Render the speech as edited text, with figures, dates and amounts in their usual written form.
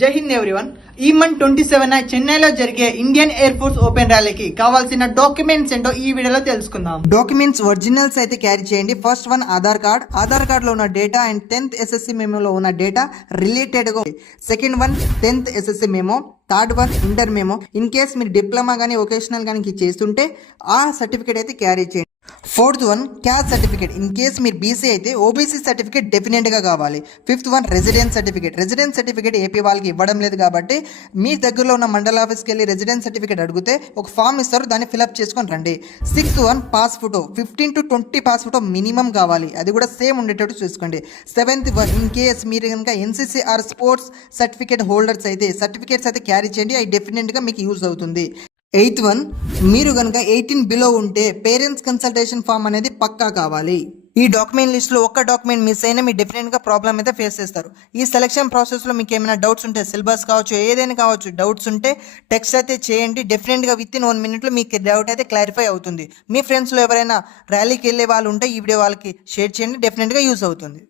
జై హింద్ ఎవ్రీవన్. ఈ మంత్ 27 చెన్నైలో జరిగే ఇండియన్ ఎయిర్ ఫోర్స్ ఓపెన్ ర్యాలీకి కావాల్సిన డాక్యుమెంట్స్ ఏంటో ఈ వీడియోలో తెలుసుకుందాం. డాక్యుమెంట్స్ ఒరిజినల్స్ అయితే క్యారీ చేయండి. ఫస్ట్ వన్ ఆధార్ కార్డ్ లో ఉన్న డేటా అండ్ 10th SSC మెమోలో ఉన్న డేటా రిలేటెడ్ గా. Second one 10th SSC memo. Third one inter memo. In case మీరు డిప్లొమా కానీ వొకేషనల్ కానీ చేస్తుంటే ఆ సర్టిఫికేట్ అయితే క్యారీ చేయండి. Fourth one caste certificate. In case మీరు బీసీ అయితే ఓబీసీ సర్టిఫికేట్ డెఫినెట్ గా కావాలి. Fifth one residence certificate AP వాళ్ళకి ఇవ్వడం లేదు కాబట్టి మీ దగ్గరలో ఉన్న మండల ఆఫీస్కి వెళ్ళి రెసిడెన్స్ సర్టిఫికేట్ అడిగితే ఒక ఫామ్ ఇస్తారు, దాన్ని ఫిల్అప్ చేసుకొని రండి. Sixth one pass photo. 15 to 20 pass photo minimum కావాలి, అది కూడా సేమ్ ఉండేటట్టు చూసుకోండి. సెవెంత్ వన్ ఇన్ కేస్ మీరు కనుక NCC or sports certificate holders అయితే సర్టిఫికేట్స్ అయితే క్యారీ చేయండి, అవి డెఫినెట్ గా మీకు యూజ్ అవుతుంది. ఎయిత్ వన్ మీరు కనుక 18 బిలో ఉంటే పేరెంట్స్ కన్సల్టేషన్ ఫామ్ అనేది పక్కా కావాలి. ఈ డాక్యుమెంట్ లిస్ట్ లో ఒక్క డాక్యుమెంట్ మిస్ అయినా మీరు డెఫినెట్ గా ప్రాబ్లం అయితే ఫేస్ చేస్తారు. ఈ సెలక్షన్ ప్రాసెస్ లో మీకు ఏమైనా డౌట్స్ ఉంటే, సిలబస్ కావచ్చు ఏదైనా కావచ్చు, డౌట్స్ ఉంటే టెక్స్ట్ అయితే చేయండి. డెఫినెట్ గా విత్ ఇన్ 1 minute లో మీకు డౌట్ అయితే క్లారిఫై అవుతుంది. మీ ఫ్రెండ్స్ లో ఎవరైనా ర్యాలీకి వెళ్ళే వాళ్ళు ఉంటే ఈ వీడియో వాళ్ళకి షేర్ చేయండి, డెఫినెట్ గా యూస్ అవుతుంది.